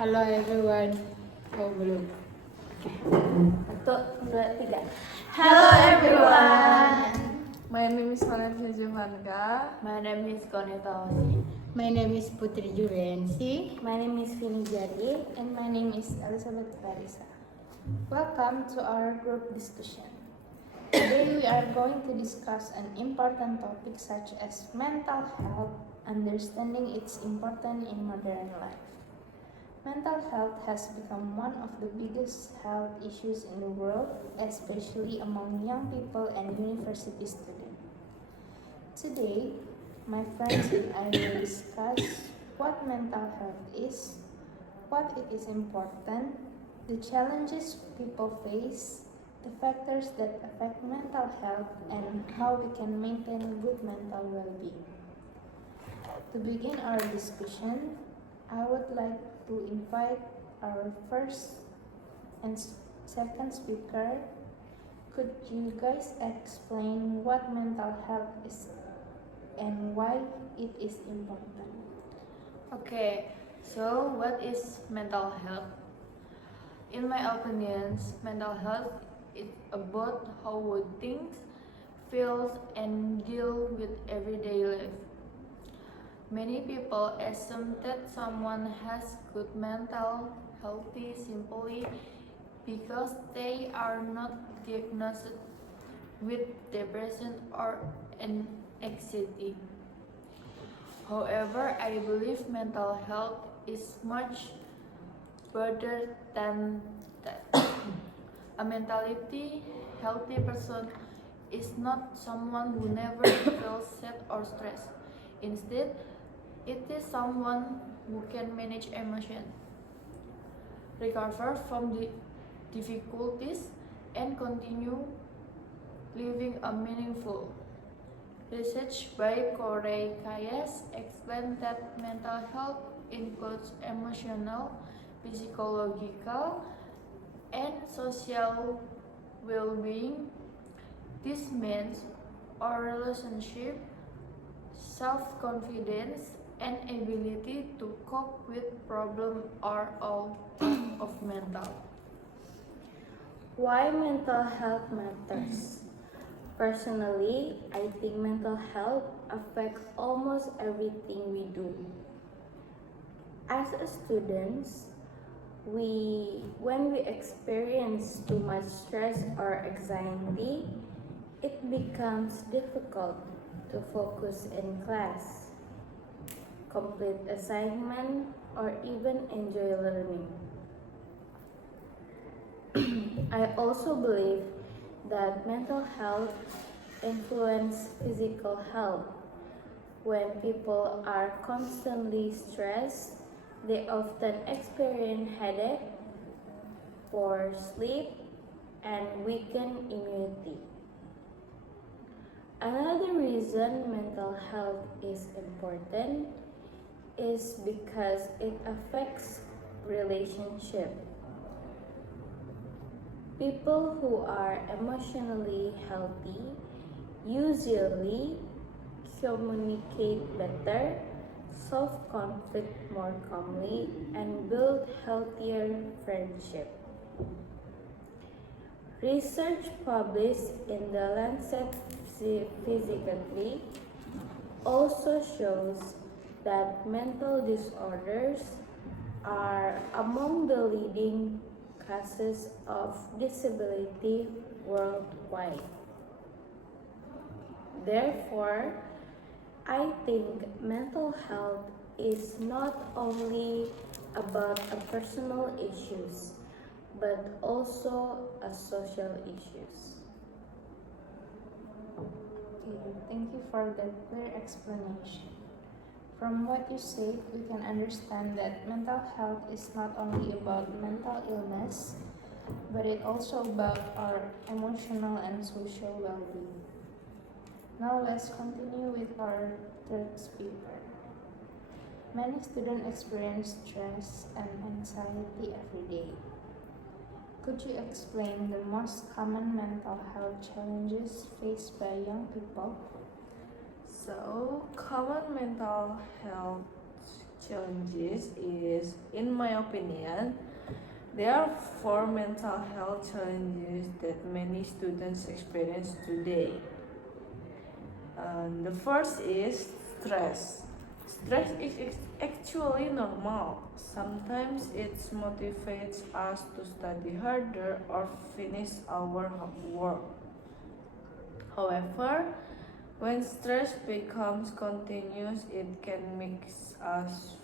Hello everyone. Oh belum. 1, 2, 3. Hello everyone. My name is Vanessa Jovanka. My name is Koneta Osi. My name is Putri Juliansi. My name is Vini Jari. And my name is Elizabeth Parisa. Welcome to our group discussion. Today we are going to discuss an important topic such as mental health, understanding its importance in modern life. Mental health has become one of the biggest health issues in the world, especially among young people and university students. Today, my friends and I will discuss what mental health is, what it is important, the challenges people face, the factors that affect mental health, and how we can maintain good mental well-being. To begin our discussion, I would like to invite our first and second speaker. Could you guys explain what mental health is and why it is important? Okay, so what is mental health? In my opinions, mental health is about how we think, feel, and deal with everyday life. Many people assume that someone has good mental health simply because they are not diagnosed with depression or anxiety. However, I believe mental health is much broader than that. A mentally healthy person is not someone who never feels sad or stressed. Instead, it is someone who can manage emotion, recover from the difficulties, and continue living a meaningful. Research by Corey Kayes explained that mental health includes emotional, psychological, and social well-being. This means our relationship, self-confidence, and ability to cope with problems are all part of mental. Why mental health matters? Personally, I think mental health affects almost everything we do. As a students, when we experience too much stress or anxiety, it becomes difficult to focus in class, complete assignment, or even enjoy learning. I also believe that mental health influences physical health. When people are constantly stressed, they often experience headache, poor sleep, and weakened immunity. Another reason mental health is important is because it affects relationship. People who are emotionally healthy usually communicate better, solve conflict more calmly, and build healthier friendship. Research published in the Lancet Physiatry also shows that mental disorders are among the leading causes of disability worldwide. Therefore, I think mental health is not only about a personal issues, but also a social issues. Okay, thank you for that clear explanation. From what you said, we can understand that mental health is not only about mental illness, but it also about our emotional and social well-being. Now let's continue with our third speaker. Many students experience stress and anxiety every day. Could you explain the most common mental health challenges faced by young people? So, common mental health challenges is, in my opinion, there are four mental health challenges that many students experience today. The first is stress. Stress is actually normal. Sometimes it motivates us to study harder or finish our homework. However, when stress becomes continuous, it can make us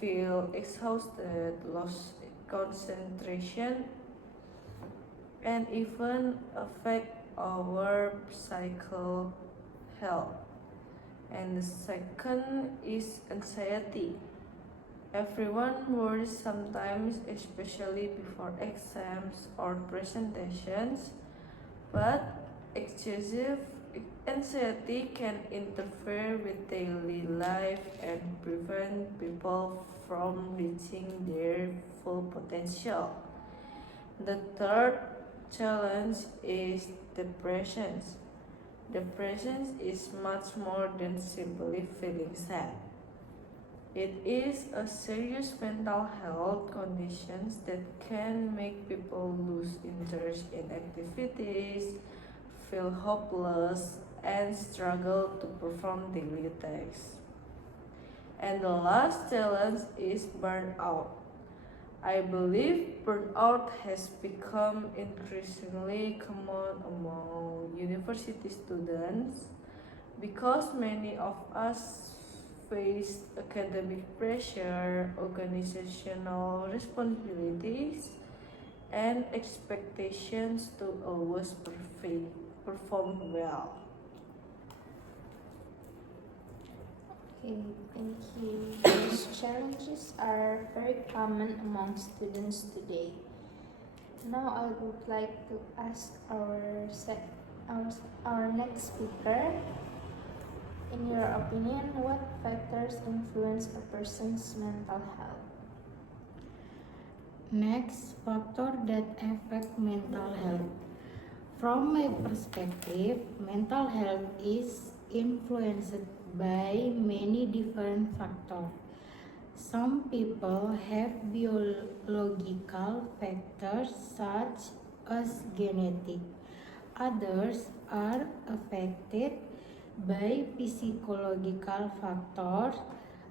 feel exhausted, lose concentration, and even affect our psychical health. And the second is anxiety. Everyone worries sometimes, especially before exams or presentations, but excessive anxiety can interfere with daily life and prevent people from reaching their full potential. The third challenge is depression. Depression is much more than simply feeling sad. It is a serious mental health condition that can make people lose interest in activities, feel hopeless, and struggle to perform daily tasks. And the last challenge is burnout. I believe burnout has become increasingly common among university students because many of us face academic pressure, organizational responsibilities, and expectations to always perform well. Okay, thank you. These challenges are very common among students today. Now I would like to ask our next speaker. In your opinion, what factors influence a person's mental health? Next factor that affect mental health. From my perspective, mental health is influenced by many different factors. Some people have biological factors such as genetic. Others are affected by psychological factors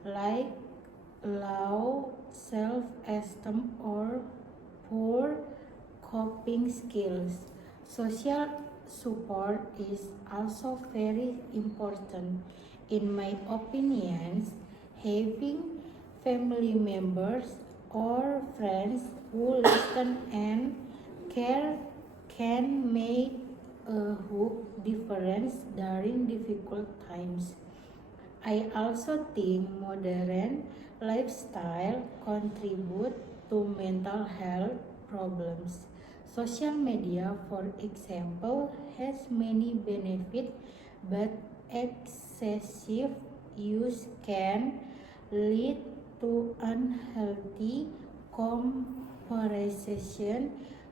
like low self-esteem or poor coping skills. Social support is also very important. In my opinion, having family members or friends who listen and care can make a huge difference during difficult times. I also think modern lifestyle contribute to mental health problems. Social media, for example, has many benefits, but excessive use can lead to unhealthy comparison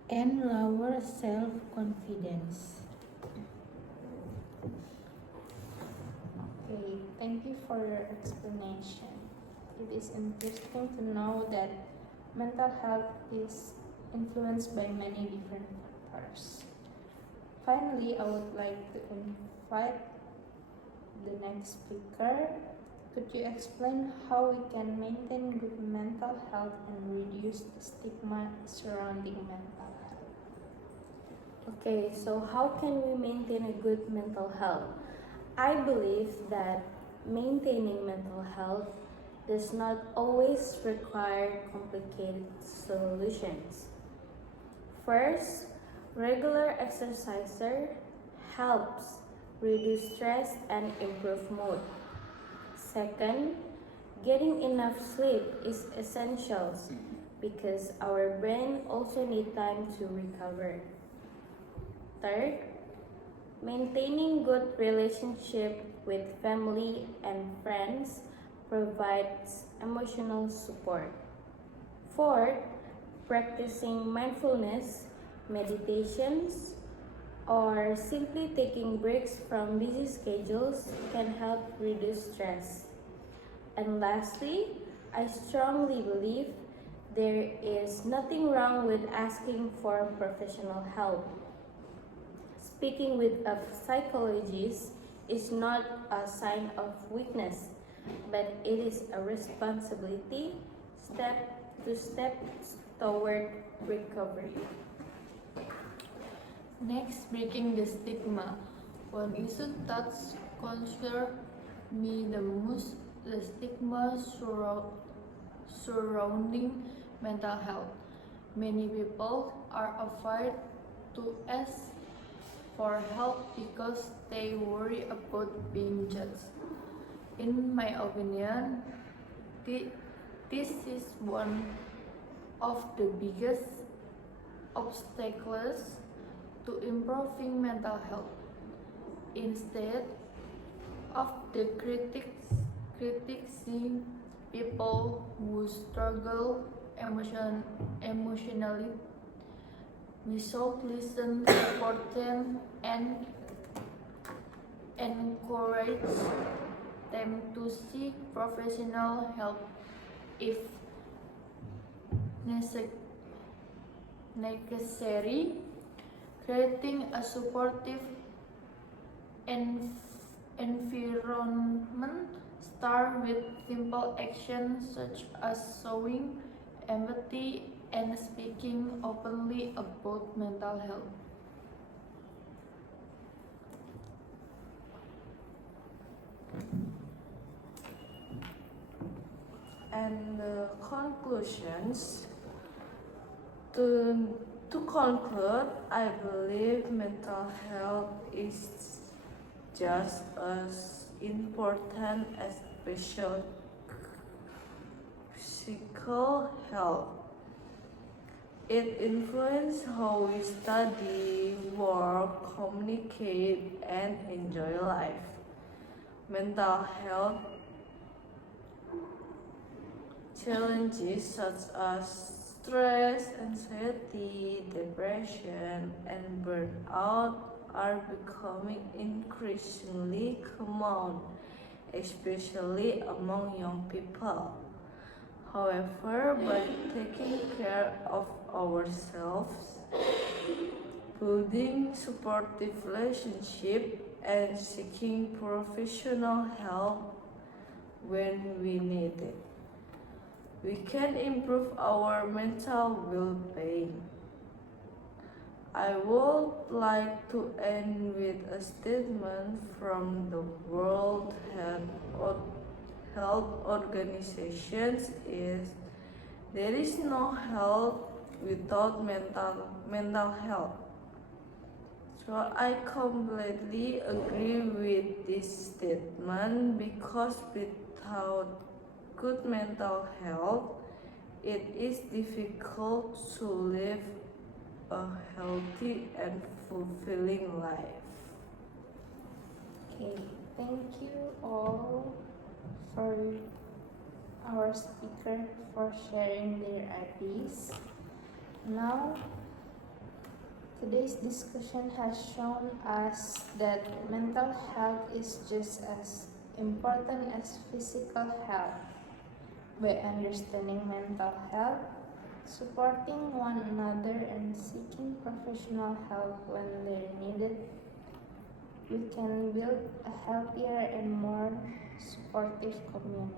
and lower self-confidence. Okay, thank you for your explanation. It is interesting to know that mental health is influenced by many different factors. Finally, I would like to invite the next speaker. Could you explain how we can maintain good mental health and reduce the stigma surrounding mental health? Okay, so how can we maintain a good mental health? I believe that maintaining mental health does not always require complicated solutions. First, regular exercise helps reduce stress and improve mood. Second, Getting enough sleep is essential because our brain also need time to recover. Third, maintaining good relationship with family and friends provides emotional support. Fourth, practicing mindfulness, meditations, or simply taking breaks from busy schedules can help reduce stress. And lastly, I strongly believe there is nothing wrong with asking for professional help. Speaking with a psychologist is not a sign of weakness, but it is a responsibility step toward recovery. Next, breaking the stigma. One issue that concerns me the most, the stigma surrounding mental health. Many people are afraid to ask for help because they worry about being judged. In my opinion, this is one of the biggest obstacles to improving mental health. Instead of the critiquing people who struggle emotionally, we should listen, support them, and encourage them to seek professional help if necessary. Creating a supportive environment start with simple actions such as showing empathy and speaking openly about mental health. And the conclusions. To conclude, I believe mental health is just as important as physical health. It influences how we study, work, communicate, and enjoy life. Mental health challenges such as stress, anxiety, depression, and burnout are becoming increasingly common, especially among young people. However, by taking care of ourselves, building supportive relationships, and seeking professional help when we need it, we can improve our mental well-being. I would like to end with a statement from the World Health Organizations is there is no health without mental health. So I completely agree with this statement because without good mental health, it is difficult to live a healthy and fulfilling life. Okay, thank you all for our speaker for sharing their ideas. Now, today's discussion has shown us that mental health is just as important as physical health. By understanding mental health, supporting one another, and seeking professional help when they're needed, we can build a healthier and more supportive community.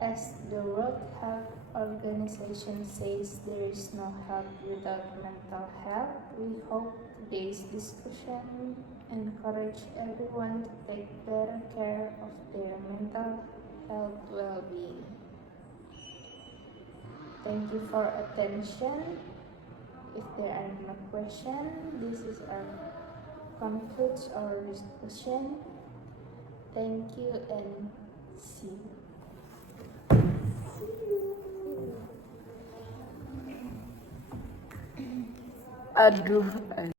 As the World Health Organization says, there is no health without mental health. We hope today's discussion encourage everyone to take better care of their mental health well-being. Thank you for attention. If there are no questions, this is our concludes our discussion. Thank you and see you. Aduh.